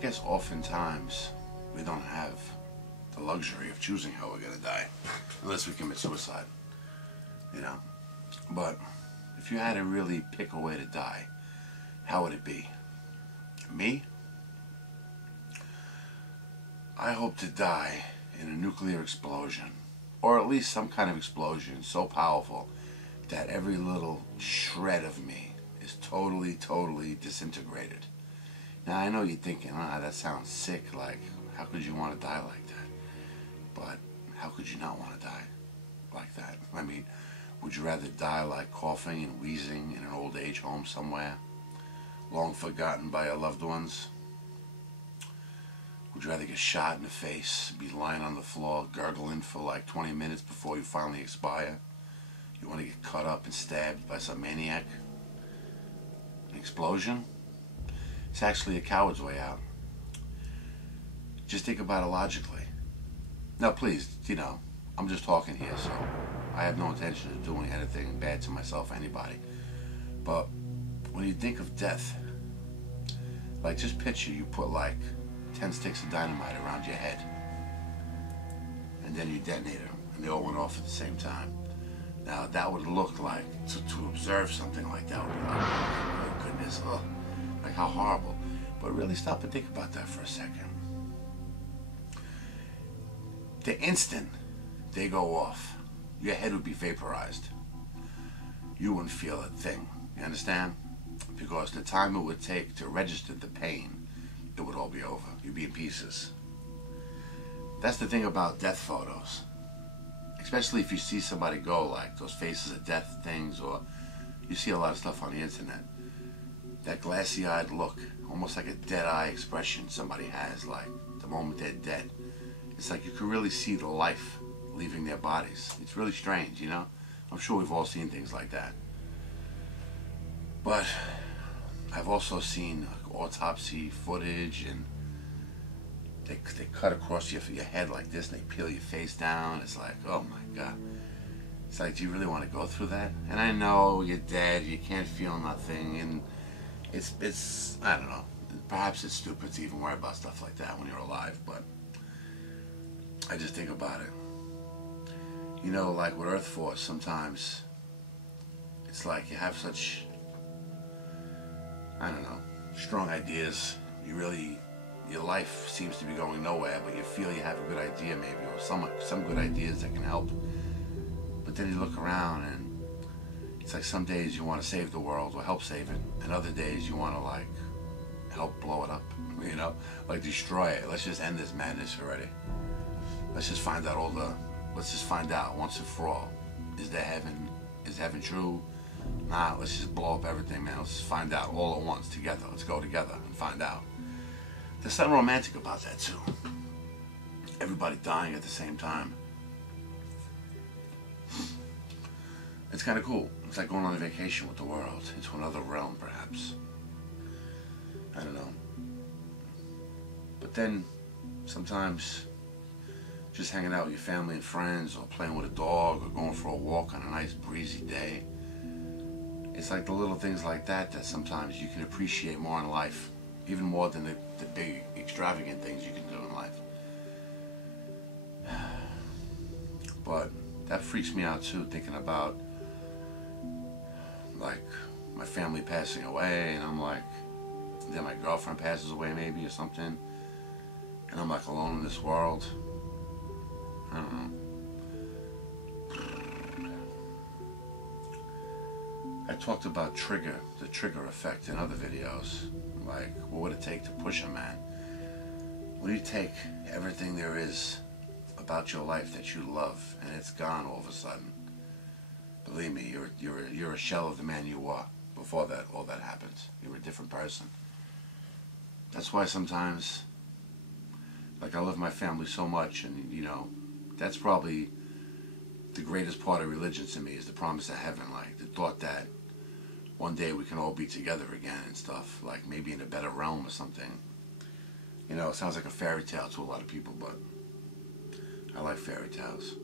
guess oftentimes we don't have the luxury of choosing how we're gonna die, unless we commit suicide, you know. But if you had to really pick a way to die, how would it be? Me? I hope to die in a nuclear explosion, or at least some kind of explosion so powerful that every little shred of me is totally disintegrated. Now I know you're thinking, that sounds sick, like how could you want to die like that? But how could you not want to die like that? I mean, would you rather die like coughing and wheezing in an old age home somewhere, long forgotten by your loved ones? Would you rather get shot in the face, be lying on the floor, gurgling for like 20 minutes before you finally expire? You want to get cut up and stabbed by some maniac? An explosion? It's actually a coward's way out. Just think about it logically. Now please, I'm just talking here, so I have no intention of doing anything bad to myself or anybody. But when you think of death, like just picture you put like 10 sticks of dynamite around your head, and then you detonate them, and they all went off at the same time. Now that would look like, to observe something like that would be like, oh my goodness, oh, like how horrible. But really stop and think about that for a second. The instant they go off, your head would be vaporized. You wouldn't feel a thing, you understand? Because the time it would take to register the pain, it would all be over. You'd be in pieces. That's the thing about death photos. Especially if you see somebody go, like those faces of death things, or you see a lot of stuff on the internet. That glassy-eyed look, almost like a dead-eye expression somebody has, like the moment they're dead. It's like you can really see the life leaving their bodies. It's really strange, I'm sure we've all seen things like that. But I've also seen autopsy footage, and they cut across your head like this, and they peel your face down. It's like, oh my God. It's like, do you really want to go through that? And I know you're dead, you can't feel nothing, and it's I don't know. Perhaps it's stupid to even worry about stuff like that when you're alive, but I just think about it. Like with Earth Force, sometimes it's like you have such, I don't know, strong ideas. Your life seems to be going nowhere, but you feel you have a good idea maybe, or some good ideas that can help. But then you look around and it's like some days you want to save the world or help save it, and other days you want to like help blow it up, like destroy it. Let's just end this madness already. Let's just find out once and for all. Is there heaven? Is heaven true? Nah, let's just blow up everything, man. Let's just find out all at once together. Let's go together and find out. There's something romantic about that too. Everybody dying at the same time. It's kind of cool. It's like going on a vacation with the world into another realm, perhaps. I don't know. But then, sometimes, just hanging out with your family and friends, or playing with a dog, or going for a walk on a nice breezy day. It's like the little things like that that sometimes you can appreciate more in life, even more than the big, extravagant things you can do in life. But that freaks me out too, thinking about like my family passing away, and I'm like, then my girlfriend passes away maybe or something, and I'm like alone in this world. I don't know. I talked about the trigger effect in other videos. Like, what would it take to push a man? When you take everything there is about your life that you love, and it's gone all of a sudden, believe me, you're a shell of the man you were before all that happens. You're a different person. That's why sometimes, like, I love my family so much, and that's probably the greatest part of religion to me, is the promise of heaven, like the thought that one day we can all be together again and stuff, like maybe in a better realm or something. It sounds like a fairy tale to a lot of people, but I like fairy tales.